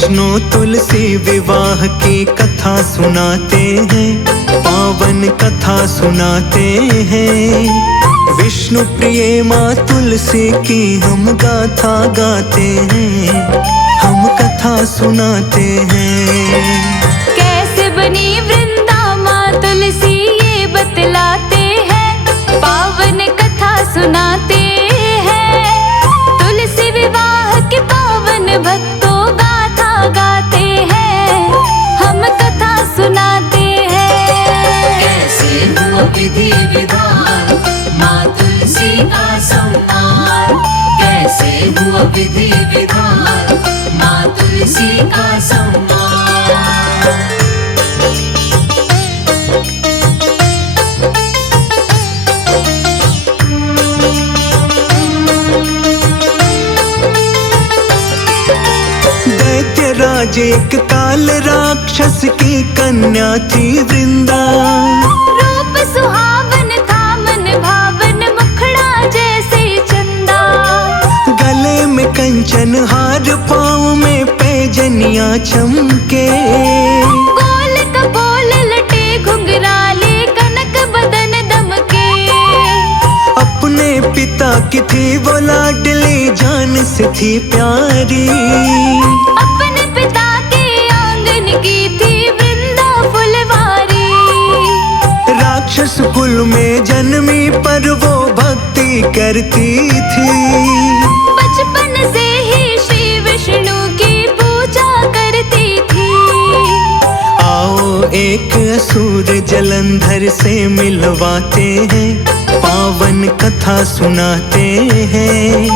विष्णु तुलसी विवाह की कथा सुनाते हैं, पावन कथा सुनाते हैं। विष्णु प्रिय माँ तुलसी की हम गाथा गाते हैं, हम कथा सुनाते हैं। कैसे बनी वृंदा माँ तुलसी ये बतलाते हैं, पावन कथा सुनाते हैं। तुलसी विवाह के पावन भक्तों गाथा गाते हैं, हम कथा सुनाते हैं। कैसे हुआ विधि विधान माँ तुलसी का सम्मान, कैसे हुआ विधि विधान माँ तुलसी का सम्मान। दैत्यराज एक काल राक्षस की कन्या थी वृंदा। रूप सुहावन था मन भावन, मुखड़ा जैसे चंदा। गले में कंचन हार, पाँव में पैजनियां चमके। गोल कपोल लटे घुंघराले, कनक बदन दमके। अपने पिता की थी वो लाडली, जान से थी प्यारी। अपने पिता के आंगन की थी वृंदा फुलवारी। राक्षस कुल में जन्मी पर वो भक्ति करती थी। बचपन से ही श्री विष्णु की पूजा करती थी। आओ एक असुर जलंधर से मिलवाते हैं, पावन कथा सुनाते हैं।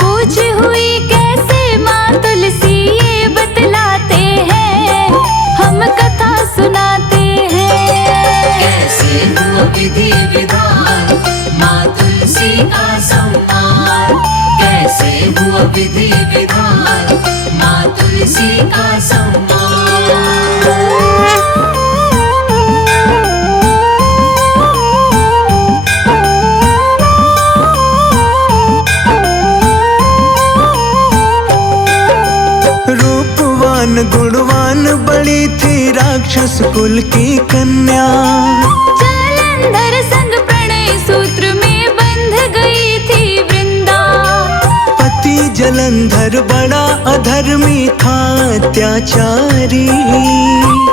पूछ हुई कैसे माँ तुलसी ये बतलाते हैं, हम कथा सुनाते हैं। कैसे हुआ विधि विधान माँ तुलसी का सम्मान, कैसे हुआ विधि विधान माँ तुलसी का सम्मान। रूपवान गुणवान बड़ी थी राक्षस कुल की कन्या। जलंधर संग प्रणय सूत्र में बंध गई थी वृंदा। पति जलंधर बड़ा अधर्मी था अत्याचारी।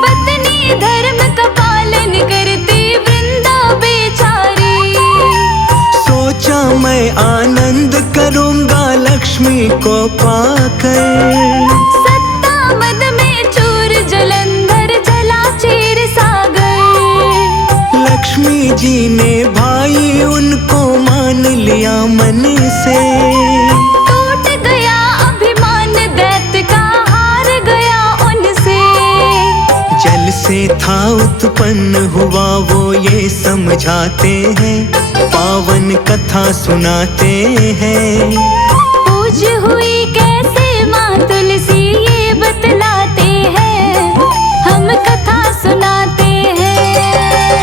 पत्नी धर्म का पालन करती वृंदा बेचारी। सोचा मैं आनंद करूंगा लक्ष्मी को पाकर। सत्ता मद में चूर जलंधर जला क्षीर सागर। लक्ष्मी जी ने भाई उनको मान लिया मन से। टूट गया अभिमान दैत्य का, हार गया उनसे। जल से था उत्पन्न हुआ वो ये समझाते हैं, पावन कथा सुनाते हैं। पूछ हुई कैसे माँ तुलसी ये बतलाते हैं, हम कथा सुनाते हैं।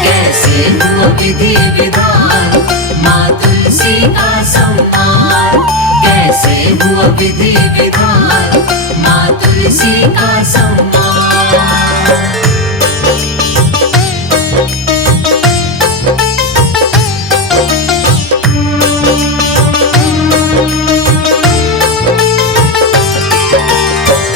कैसे हुआ विधि विधान माँ तुलसी का सम्मान, कैसे हुआ विधि विधान माँ तुलसी का सम्मान।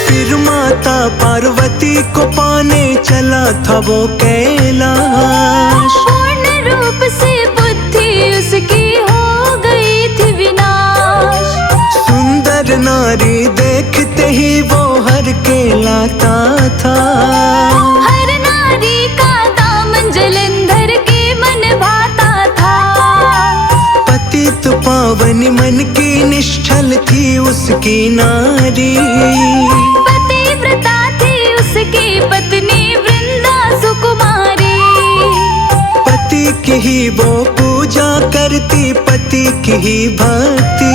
फिर माता पार्वती को पाने चला था वो कैलाश। पूर्ण रूप से बुद्धि उसकी हो गई थी विनाश। सुंदर नारी देखते ही वो हर के लाता था। हर नारी का दामन जलंधर के मन भाता था। पतित पावन मन की निश्चल थी उसकी नारी। पतिव्रता थी उसकी पत्नी वृंदा सुकुमारी। पति की ही वो पूजा करती, पति की ही भक्ति।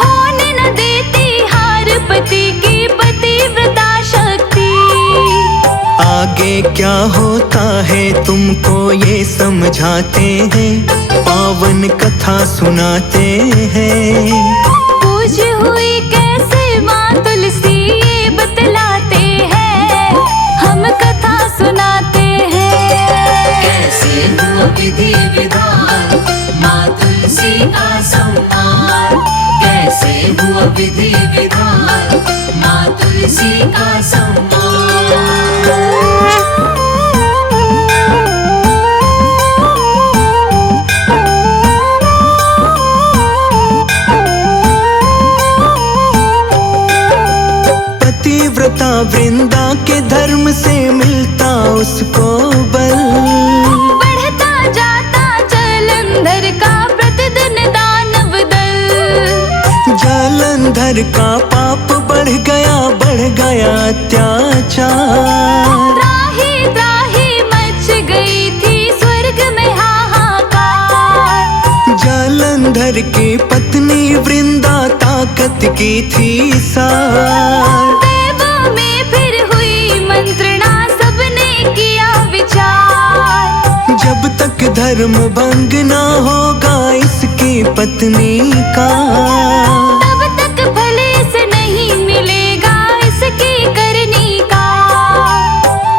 होने न देती हार पति की पतिव्रता शक्ति। आगे क्या होता है तुमको ये समझाते हैं, पावन कथा सुनाते हैं। पूछ हुई कैसे माँ तुलसी ये बता विधि विधान, माँ तुलसी का सम्मान। कैसे हुआ विधि विधान, माँ तुलसी का सम्मान। पतिव्रता वृंदा के धर्म से मिलता उसको बल, बढ़ता जाता जालंधर का प्रतिदिन दानव दल। जालंधर का पाप बढ़ गया अत्याचार। त्राही त्राही मच गई थी स्वर्ग में हाहाकार। जालंधर की पत्नी वृंदा ताकत की थी सार। देवों में फिर हुई मंत्रणा, सबने किया विचार। जब तक धर्म भंग ना होगा इसकी पत्नी का, तब तक फल इसे नहीं मिलेगा इसकी करनी का।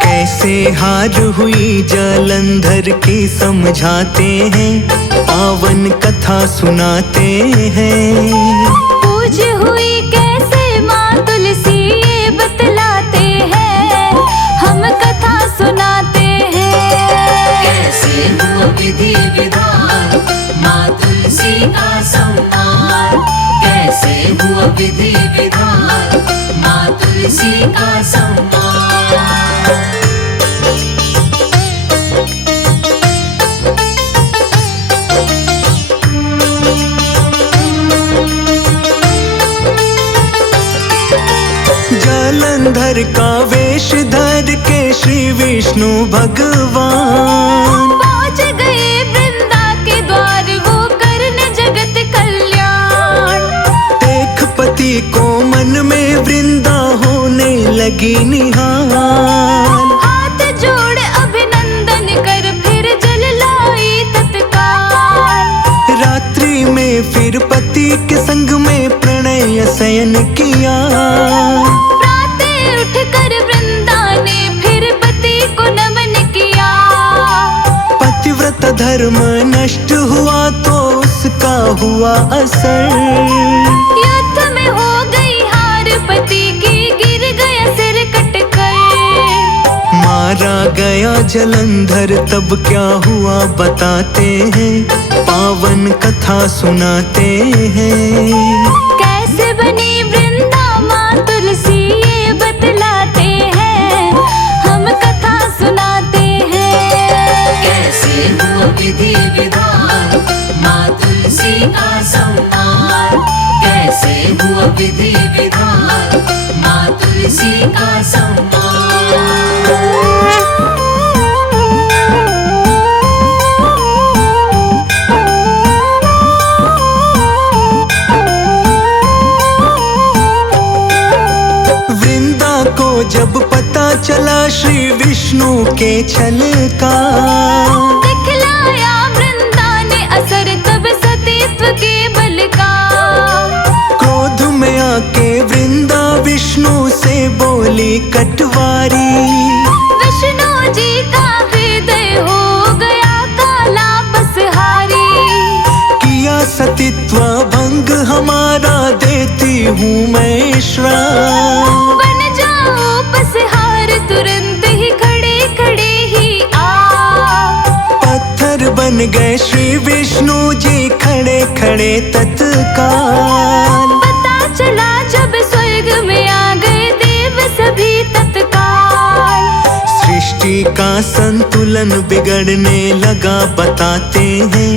कैसे हार हुई जालंधर की समझाते हैं, पावन कथा सुनाते हैं। पूज हुई कैसे माँ तुलसी ये बतलाते हैं, हम कथा सुनाते हैं। कैसे हुआ विधि विधान, माँ तुलसी का सम्मान। कैसे हुआ विधि विधान, माँ तुलसी का सम्मान। जालंधर का वेश धर के श्री विष्णु भगवान, पहुँच गए वृंदा के द्वार वो करने जगत कल्याण। देख पति को मन में वृंदा होने लगी निहाल। हाथ जोड़ अभिनंदन कर फिर जल लाई तत्काल। रात्रि में फिर पति के संग में प्रणय शयन किया। प्रातः उठकर वृंदा ने फिर पति को नमन किया। पतिव्रत धर्म नष्ट हुआ तो उसका हुआ असर। युद्ध में हो गई हार पति की, गिर गया सिर कटकर। मारा गया जालंधर तब क्या हुआ बताते हैं, पावन कथा सुनाते हैं। कैसे बनी वृंदा माँ तुलसी ये बतलाते हैं, हम कथा सुनाते हैं। कैसे हुआ विधि विधान, माँ तुलसी का सम्मान। कैसे हुआ विधि विधान, माँ तुलसी का सम्मान। वृंदा को जब पता चला श्री विष्णु के छल का, दिखलाया वृंदा ने असर तब सतीत्व के बल का। क्रोध में आके वृंदा विष्णु से बोली कटवारी। विष्णु जी का हृदय हो गया काला पसहारी। किया सतीत्व भंग हमारा देती हूँ मैं श्राप। बन जाओ पसहार तुरंत ही खड़े खड़े ही आ। पत्थर बन गए श्री विष्णु जी खड़े खड़े तत्काल। पता चला जब स्वर्ग में आ गए देव सभी तत्काल। सृष्टि का संतुलन बिगड़ने लगा बताते हैं,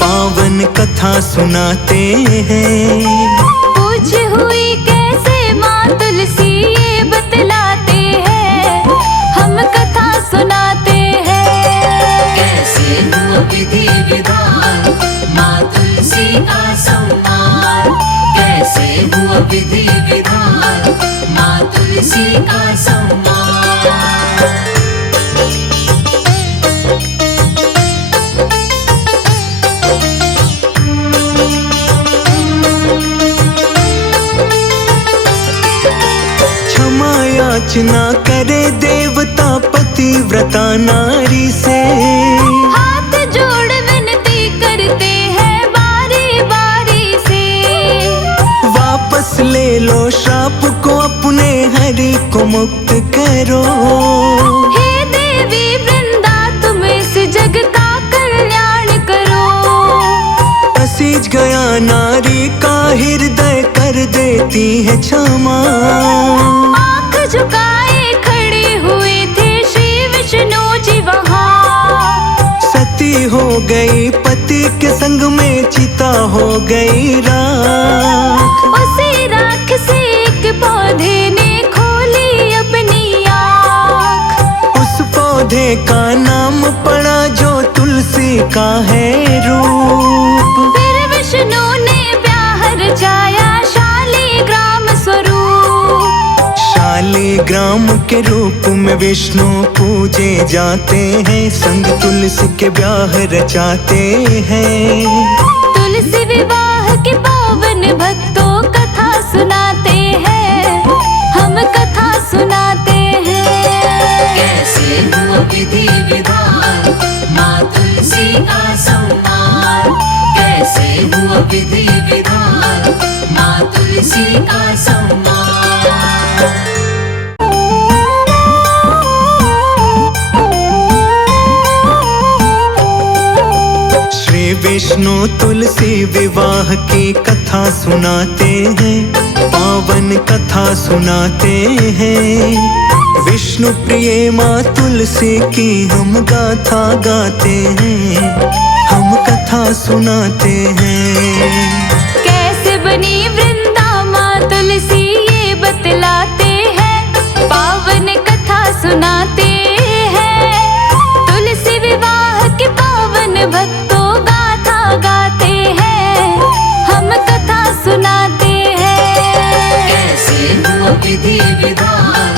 पावन कथा सुनाते हैं। पूछ हुई कैसे माँ तुलसी ये बतलाते हैं, हम कथा सुनाते हैं। कैसे हुआ विधि विधान, माँ तुलसी का सम्मान। कैसे हुआ विधि विधान, माँ तुलसी का सम्मान। क्षमा याचना करे देवता पतिव्रता नारी से। हाथ जोड़ बीज गया नारी का हृदय कर देती है क्षमा। आंख झुकाए खड़े हुए थे श्री विष्णु जी वहाँ। सती हो गई पति के संग में चिता हो गई राख। उसी राख से एक पौधे ने खोली अपनी आँख। उस पौधे का नाम पड़ा जो तुलसी का है रूप। फिर विष्णु ने ब्याह रचाया शालिग्राम स्वरूप। शालिग्राम के रूप में विष्णु पूजे जाते हैं, संग तुलसी के ब्याह रचाते हैं। तुलसी विवाह के पावन भक्तों कथा सुनाते हैं, हम कथा सुनाते हैं। कैसे हुआ विधि विधान माँ तुलसी का सम्मान। कैसे हुआ विधि विधान माँ तुलसी का सम्मान। श्री विष्णु तुलसी विवाह की कथा सुनाते हैं, पावन कथा सुनाते हैं। विष्णु प्रिय माँ तुलसी की हम गाथा गाते हैं, हम कथा सुनाते हैं। कैसे बनी वृंदा माँ तुलसी ये बतलाते हैं, पावन कथा सुनाते हैं। तुलसी विवाह के पावन भक्तों गाथा गाते हैं, हम कथा सुनाते हैं। कैसे हुआ विधि विधान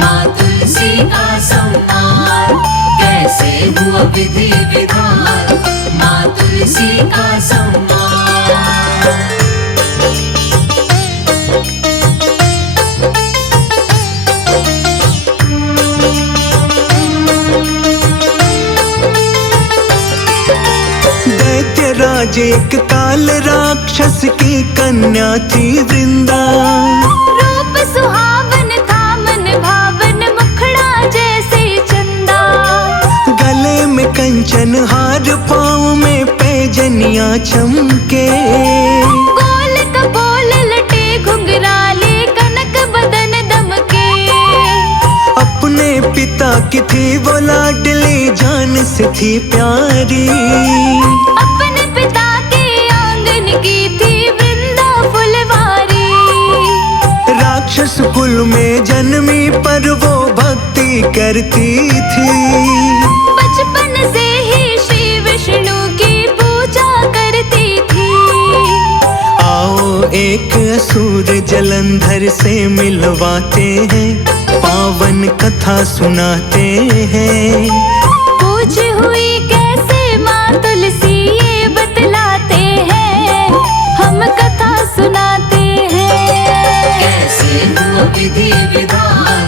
माँ तुलसी का सम्मान। कैसे हुआ विधि विधान माँ तुलसी का सम्मान। दैत्यराज एक काल राक्षस की कन्या थी वृंदा। रूप सुहावन था मन भावन मुखड़ा जैसे चंदा। गले में कंचन हार पाँव में पैजनियां चमके। गोल कपोल लटे घुंघराले कनक बदन दमके। अपने पिता की थी वो लाडली जान से थी प्यारी। अपने पिता के आंगन की थी वृंदा फुलवारी। राक्षस कुल में जन्मी पर वो भक्ति करती थी। बचपन से ही श्री विष्णु की पूजा करती थी। आओ एक असुर जलंधर से मिलवाते हैं, पावन कथा सुनाते हैं। पूज हुई कैसे माँ तुलसी ये बतलाते हैं, हम कथा सुनाते हैं। कैसे हुआ विधि विधान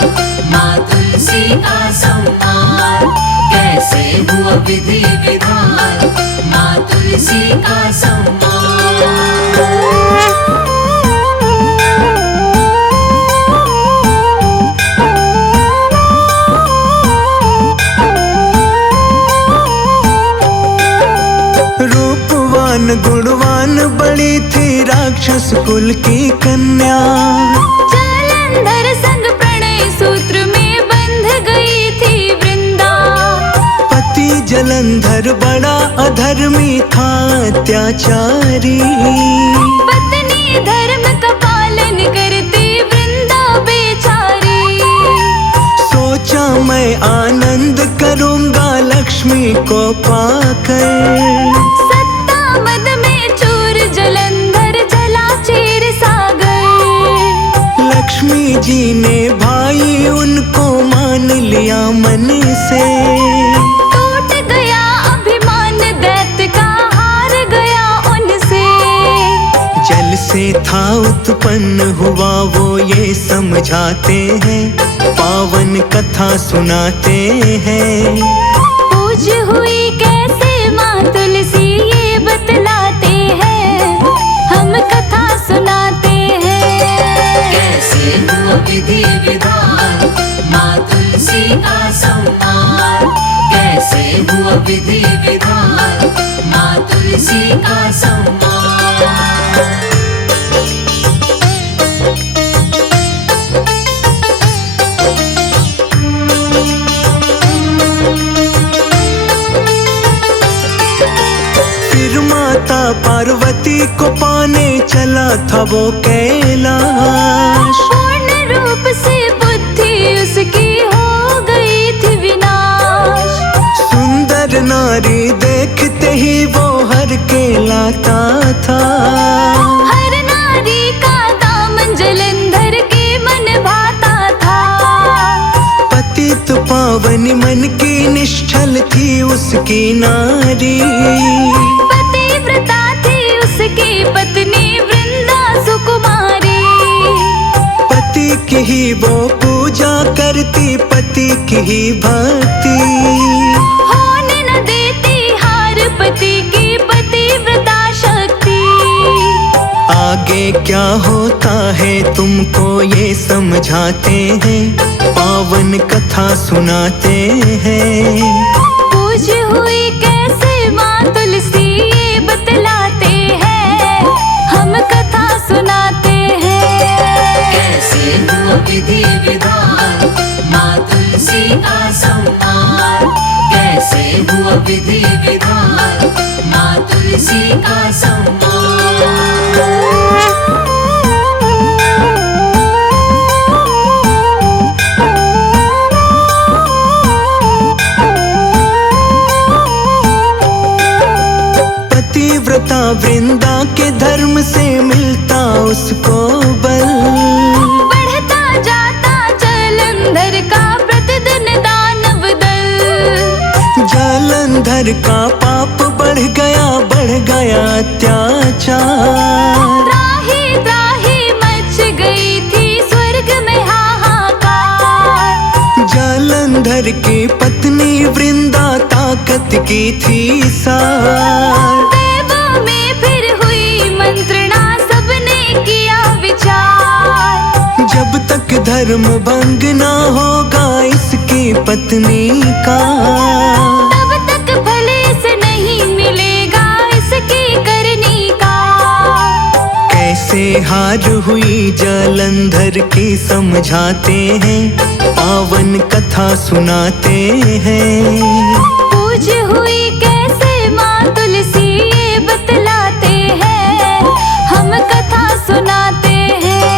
माँ तुलसी का सम्मान। कैसे हुआ विधि विधान माँ तुलसी का सम्मान। रूपवान गुणवान बड़ी थी राक्षस कुल की कन्या। जालंधर संग प्रणय सूत्र में बंध गई थी वृंदा। पति जलंधर बड़ा अधर्मी था अत्याचारी। पत्नी धर्म का पालन करती वृंदा बेचारी। सोचा मैं आनंद करूंगा लक्ष्मी को पाकर। सत्ता मद में चूर जलंधर जला चीर सागर। लक्ष्मी जी ने भाई उनको मान लिया मन से। टूट गया अभिमान दैत्य का हार गया उनसे। जल से था उत्पन्न हुआ वो ये समझाते हैं, पावन कथा सुनाते हैं। पूज हुई कैसे माँ तुलसी ये बतलाते हैं, हम कथा सुनाते हैं। कैसे हुआ विधि विधान माँ तुलसी का सम्मान। कैसे हुआ विधि विधान माँ तुलसी का सम्मान। पार्वती को पाने चला था वो कैलाश। पूर्ण रूप से बुद्धि उसकी हो गई थी विनाश। सुंदर नारी देखते ही वो हर के लाता था। हर नारी का दामन जलंधर के मन भाता था। पतित पावनी मन की निश्चल थी उसकी नारी। पतिव्रता थी उसकी पत्नी वृंदा सुकुमारी। पति की ही वो पूजा करती, पति की ही भक्ति। होने न देती हार पति की पतिव्रता शक्ति। आगे क्या होता है तुमको ये समझाते हैं, पावन कथा सुनाते हैं। पूज हुई कैसे माँ तुलसी ये बतलाते हैं, हम कथा सुनाते हैं। कैसे हुआ विधि विधान माँ तुलसी का सम्मान। कैसे हुआ विधि विधान माँ तुलसी का सम्मान। पतिव्रता वृंदा के धर्म से मिलता उसको बल। बढ़ता जाता जलंधर का प्रतिदिन दानव दल। जलंधर का पाप बढ़ गया अत्याचार। त्राही त्राही मच गई थी स्वर्ग में हाहाकार। जलंधर की पत्नी वृंदा ताकत की थी सार। देवों में फिर हुई मंत्रणा, सबने किया विचार। जब तक धर्म भंग ना होगा इसकी पत्नी का, तब तक भले से नहीं मिलेगा इसकी करनी का। कैसे हार हुई जलंधर की समझाते हैं, पावन कथा सुनाते हैं। पूज हुई कैसे माँ तुलसी ये बतलाते हैं, हम कथा सुनाते हैं।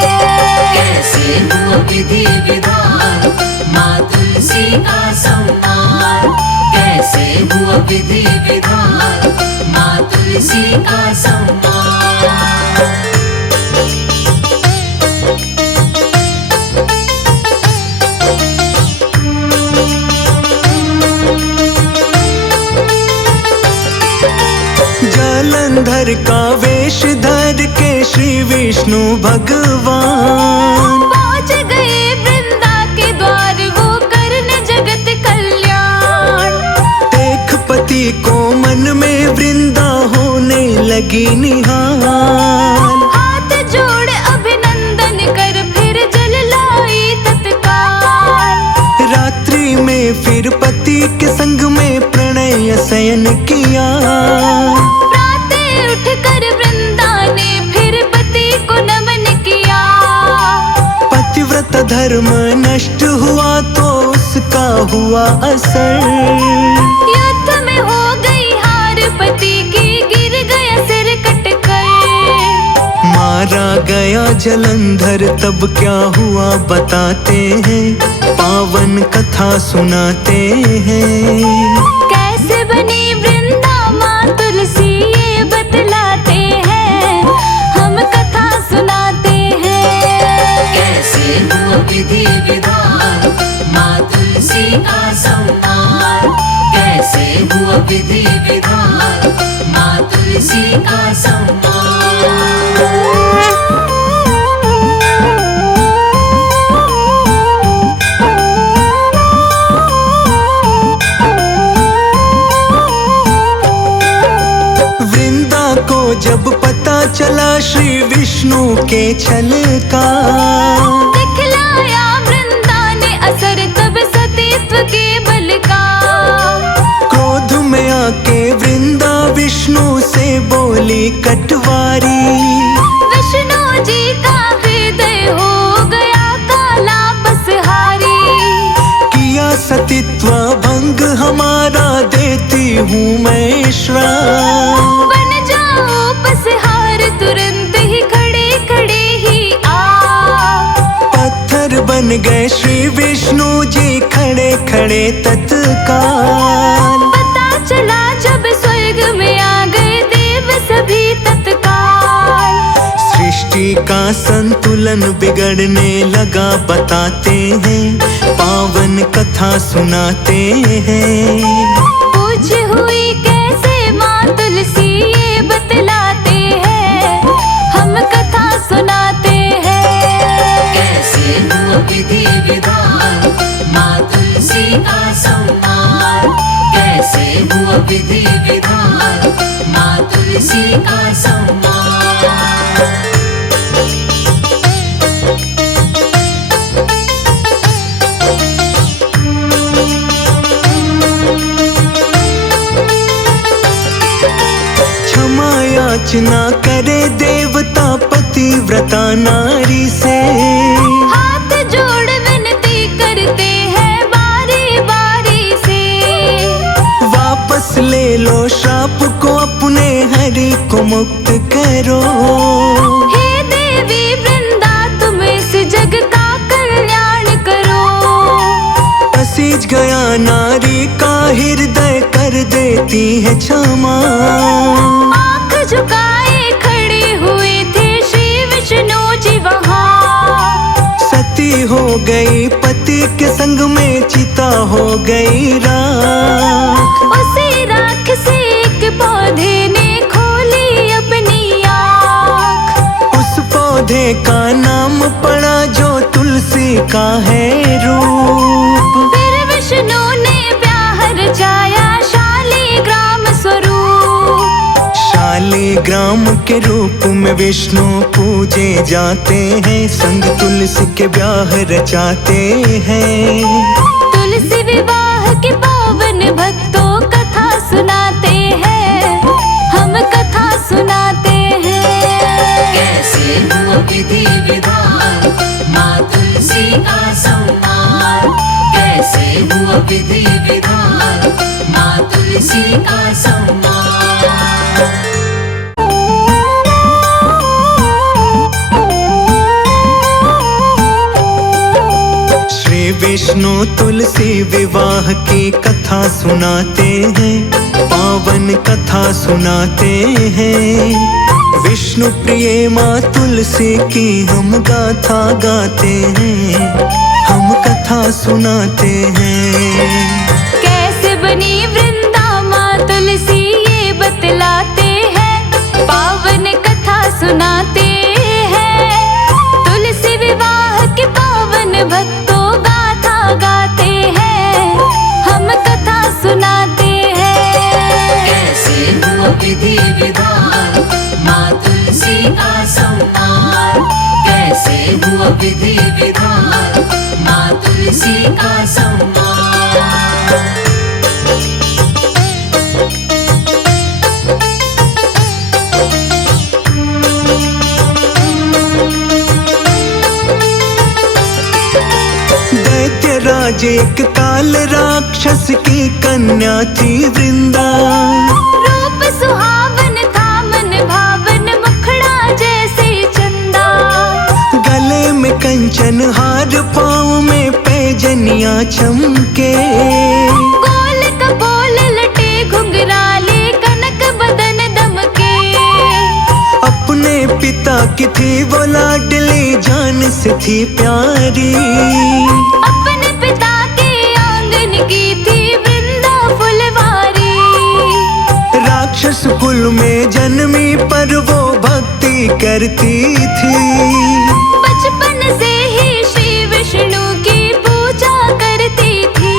कैसे हुआ विधि विधान माँ तुलसी का सम्मान। कैसे हुआ विधि विधान माँ तुलसी का सम्मान। जलंधर का वेश धर के श्री विष्णु भगवान पहुँच गए वृंदा के द्वार, वो करने जगत कल्याण। देख पति को मन में वृंदा होने लगी निहाल। हाथ जोड़ अभिनंदन कर फिर जल लाई तत्काल। रात्रि में फिर पति के संग में प्रणय शयन किया। प्रातः उठकर वृंदा ने फिर पति को नमन किया। पतिव्रत धर्म नष्ट हुआ तो उसका हुआ असर। युद्ध में हो गई हार पति की, गिर गया सिर कटकर। मारा गया जलंधर तब क्या हुआ बताते हैं, पावन कथा सुनाते हैं। कैसे बनी वृंदा माँ तुलसी ये बतलाते हैं, हम कथा सुनाते हैं। कैसे हुआ विधि विधान माँ तुलसी का सम्मान। कैसे हुआ विधि विधान माँ तुलसी का सम्मान। वृंदा को जब पता चला श्री विष्णु के छल का, दिखलाया वृंदा ने असर तब सतीत्व के बल का। क्रोध में आके वृंदा विष्णु से बोली कटवारी। विष्णु जी का हृदय हो गया काला पसहारी। किया सतीत्व भंग हमारा देती हूँ मैं श्राप। बन जाओ संतुलन बिगड़ने लगा बताते हैं, पावन कथा सुनाते हैं। पूज हुई कैसे माँ तुलसी ये बतलाते हैं, हम कथा सुनाते हैं। कैसे हुआ विधि विधान माँ तुलसी का सम्मान, कैसे हुआ विधि विधान माँ तुलसी का सम्मान। क्षमा याचना करे देवता पतिव्रता नारी से, हाथ जोड़ विनती करते हैं बारी बारी से। वापस ले लो श्राप को अपने, हरि को मुक्त करो। हे देवी वृंदा तुम इस जग का कल्याण करो। पसीज गया नारी का हृदय कर देती है क्षमा। आंख झुकाए खड़े हुए थे श्री विष्णु जी वहाँ। सती हो गई पति के संग में, चिता हो गई राख। उसी राख से एक पौधे ने खोली अपनी आँख। उस पौधे का नाम पड़ा जो तुलसी का है रूप। फिर विष्णु ने ब्याह रचाया शालिग्राम स्वरूप। शालिग्राम के रूप में विष्णु पूजे जाते हैं, संग तुलसी के ब्याह रचाते हैं। तुलसी विवाह के पावन भक्तों कथा सुनाते हैं, हम कथा सुनाते हैं। कैसे हुआ विधि विधान माँ तुलसी का सम्मान, कैसे हुआ विधि विधान माँ तुलसी का सम्मान। श्री विष्णु तुलसी विवाह की कथा सुनाते हैं, पावन कथा सुनाते हैं। विष्णु प्रिय माँ तुलसी की हम गाथा गाते हैं, हम कथा सुनाते हैं। कैसे बनी वृंदा माँ तुलसी ये बतलाते हैं, पावन कथा सुनाते हैं। तुलसी विवाह के पावन भक्तों गाथा गाते हैं, हम कथा सुनाते हैं। कैसे हुआ विधि विधान माँ तुलसी का सम्मान, कैसे हुआ विधि विधान माँ तुलसी का सम्मान। दैत्यराज एक काल राक्षस की कन्या थी वृंदा। रूप सुहावन था मन भावन, मुखड़ा जैसे चंदा। गले में कंचन हार, पाँव में पैजनियां चमके। गोल कपोल लटे घुंघराले, कनक बदन दमके। अपने पिता की थी वो लाडली, जान से थी प्यारी। अपने पिता के आंगन की थी वृंदा फुलवारी। राक्षस कुल में जन्मी पर वो भक्ति करती थी। बचपन से ही श्री विष्णु की पूजा करती थी।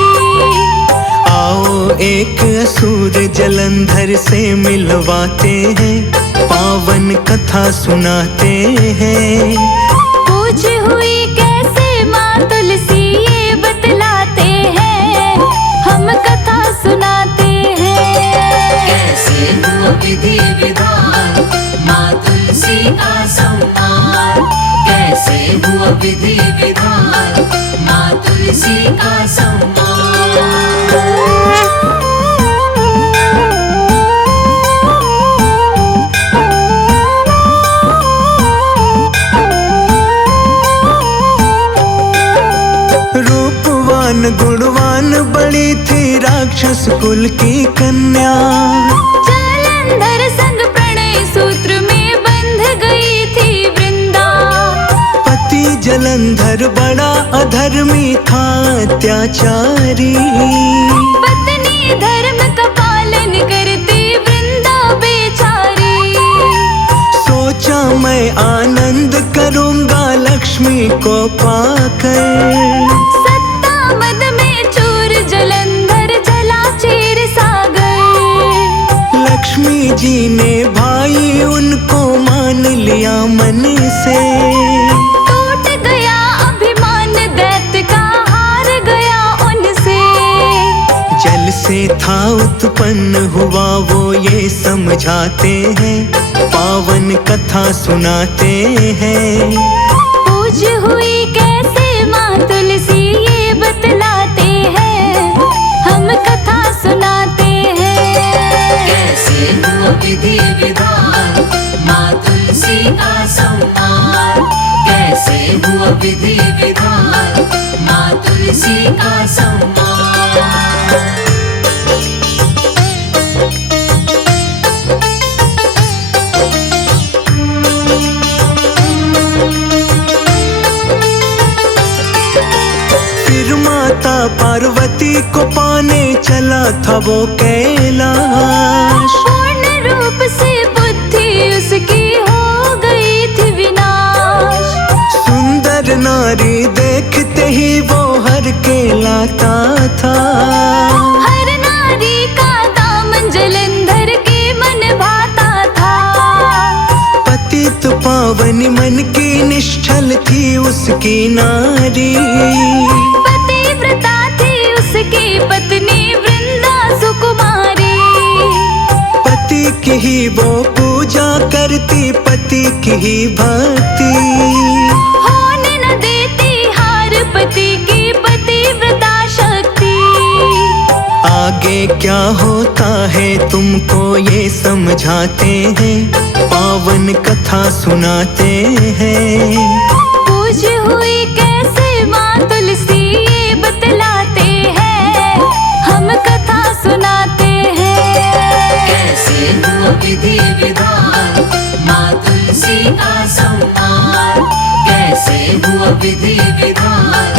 आओ एक असुर जलंधर से मिलवाते हैं, पावन कथा सुनाते हैं। पूज हुई कैसे माँ तुलसी ये बतलाते हैं, हम कथा सुनाते हैं। कैसे हुआ विधि विधान माँ तुलसी का सम्मान, कैसे हुआ विधि विधान माँ तुलसी का सम्मान। रूपवान गुणवान बड़ी थी राक्षस कुल की कन्या। जालंधर संग प्रणय सूत्र में बंध गई थी वृंदा। जलंधर बड़ा अधर्मी था अत्याचारी। पत्नी धर्म का पालन करती वृंदा बेचारी। सोचा मैं आनंद करूंगा लक्ष्मी को पाकर। सत्ता मद में चूर जलंधर जला क्षीर सागर। लक्ष्मी जी ने भाई उनको मान लिया मन से। टूट गया अभिमान दैत्य का, हार गया उनसे। जल से था उत्पन्न हुआ वो ये समझाते हैं, पावन कथा सुनाते हैं। पूज हुई कैसे माँ तुलसी ये बतलाते हैं, हम कथा सुनाते हैं। कैसे हुआ विधि विधान माँ तुलसी का सम्मान। कैसे हुआ विधि विधान माँ तुलसी का सम्मान। फिर माता पार्वती को पाने चला था वो कैलाश। पूर्ण रूप से बुद्धि उसकी हो गई थी विनाश। सुंदर नारी देखते ही वो हर के लाता था। हर नारी का दामन जलंधर के मन भाता था। पतित पावनी मन की निश्चल थी उसकी नारी। पतिव्रता थी उसकी पत्नी वृंदा सुकुमारी। पति की ही वो पूजा करती, पति की ही भक्ति। होने न देती हार पति की पतिव्रता शक्ति। आगे क्या होता है तुमको ये समझाते हैं, पावन कथा सुनाते हैं। पूज हुई कैसे माँ तुलसी ये बतलाते हैं, हम कथा सुनाते हैं। कैसे हुआ विधि विधान माँ तुलसी का सम्मान। कैसे हुआ विधि विधान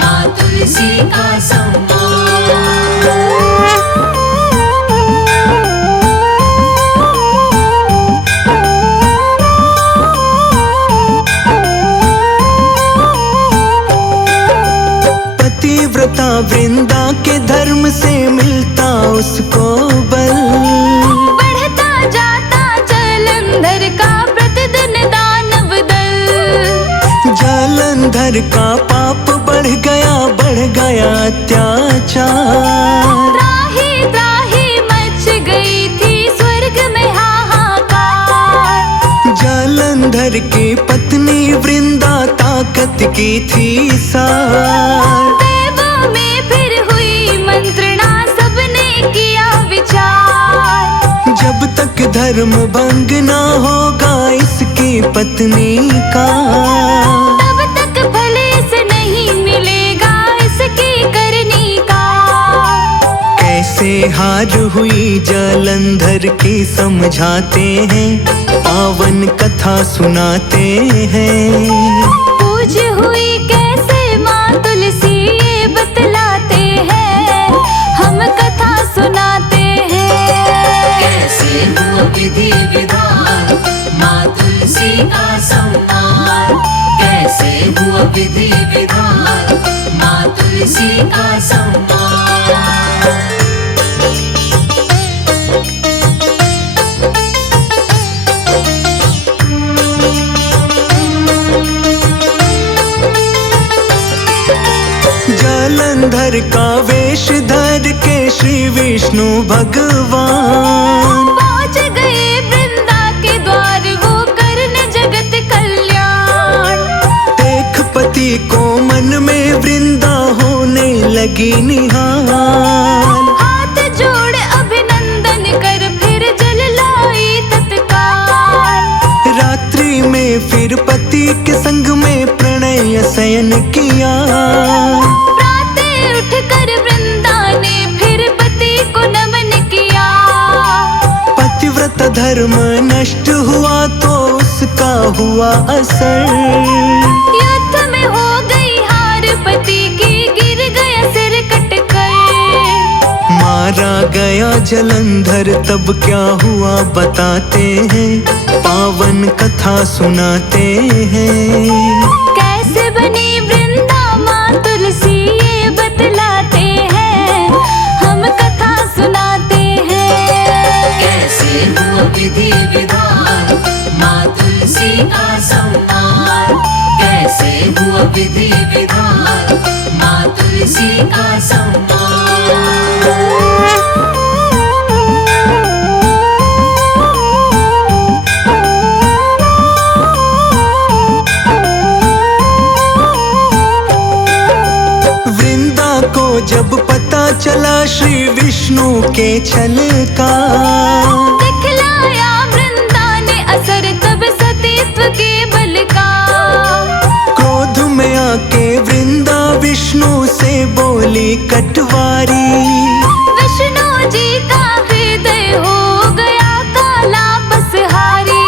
माँ तुलसी का सम्मान। पतिव्रता वृंदा के धर्म से मिलता उसको बल। बढ़ता जाता जलंधर का प्रतिदिन दानव दल। जलंधर का पाप बढ़ गया अत्याचार। त्राही त्राही मच गई थी स्वर्ग में हाहाकार। जलंधर की पत्नी वृंदा ताकत की थी सार। देवों में फिर हुई मंत्रणा, सबने किया विचार। जब तक धर्म भंग ना होगा इसकी पत्नी का, तब तक भले से नहीं मिलेगा इसकी करनी का। कैसे हार हुई जलंधर की समझाते हैं, पावन कथा सुनाते हैं। पूज हुई कैसे माँ तुलसी ये बतलाते हैं, हम कथा सुनाते हैं। कैसे हुआ विधि विधान माँ तुलसी का सम्मान। कैसे हुआ विधि विधान माँ तुलसी का सम्मान। जलंधर का वेश धर के श्री विष्णु भगवान पहुँच गए वृंदा के द्वार, वो करने जगत कल्याण। देख पति को मन में वृंदा होने लगी निहाल। हाथ जोड़ अभिनंदन कर फिर जल लाई तत्काल। रात्रि में फिर पति के संग में प्रणय शयन किया। प्रातः उठकर वृंदा ने फिर पति को नमन किया। पतिव्रत धर्म नष्ट हुआ तो उसका हुआ असर। युद्ध पति की गिर गया सिर कट कर। मारा गया जलंधर तब क्या हुआ बताते हैं, पावन कथा सुनाते हैं। कैसे बनी वृंदा माँ तुलसी ये बतलाते हैं, हम कथा सुनाते हैं। कैसे हुआ विधि विधान माँ तुलसी का सम्मान, कैसे हुआ विधि विधान माँ तुलसी का सम्मान। वृंदा को जब पता चला श्री विष्णु के छल का, दिखलाया वृंदा ने असर तब सतीत्व के बल का। क्रोध में आके वृंदा विष्णु से बोली कटवारी, विष्णु जी का हृदय हो गया काला पसहारी।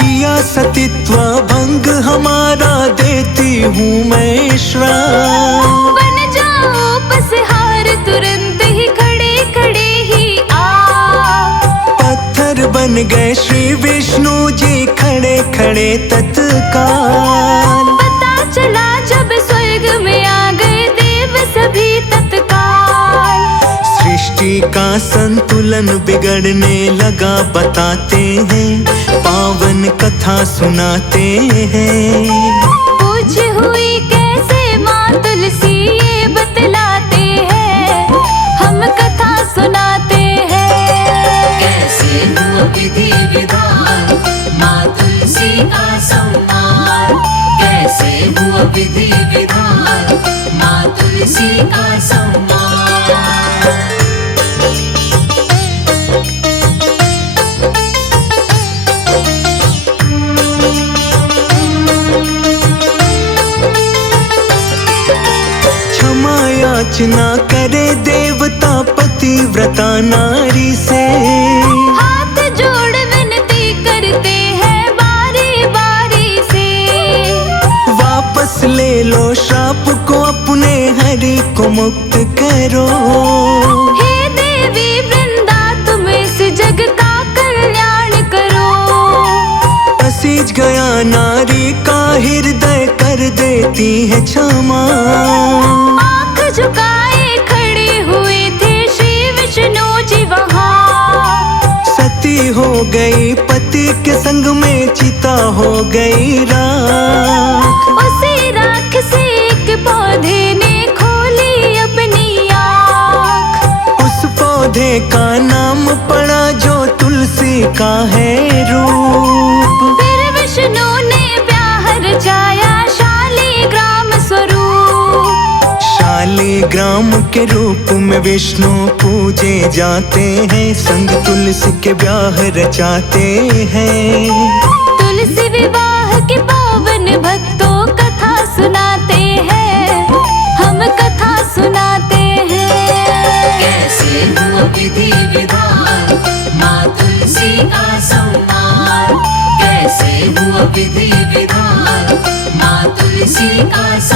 किया सतीत्व भंग हमारा देती हूँ मैं श्राप। बन जाओ पसहार तुरंत ही खड़े खड़े ही आ। पत्थर बन गए श्री विष्णु जी खड़े खड़े तत्काल। पता चला जब स्वर्ग में आ गए देव सभी तत्काल। सृष्टि का संतुलन बिगड़ने लगा बताते हैं, पावन कथा सुनाते हैं। पूछ हुई कैसे माँ तुलसी ये बतलाते हैं, हम कथा सुनाते हैं। कैसे हुआ विधि विधान माँ तुलसी का सम्मान, कैसे हुआ विधि विधान माँ तुलसी का सम्मान। क्षमा याचना करे देवता पतिव्रता नारी से, हाथ जोड़ विनती करते हैं बारी बारी से। वापस ले लो श्राप को अपने, हरि को मुक्त करो। हे देवी वृंदा तुम इस जग का कल्याण करो। पसीज गया नारी का हृदय कर देती है क्षमा। आँख झुकाए खड़े हुए थे श्री विष्णु जी वहाँ। सती हो गई पति के संग में, चिता हो गई राख। उसी राख से एक पौधे ने खोली अपनी आँख। उस पौधे का नाम पड़ा जो तुलसी का है रूप। फिर विष्णु ने ब्याह रचाया शालिग्राम स्वरूप। शालिग्राम के रूप में विष्णु पूजे जाते हैं, संग तुलसी के ब्याह रचाते हैं। तुलसी विवाह के पावन भक्तों कथा सुनाते हैं, हम कथा सुनाते हैं। कैसे हुआ विधि विधान माँ तुलसी का सम्मान, कैसे हुआ विधि विधान माँ तुलसी का सम्मान।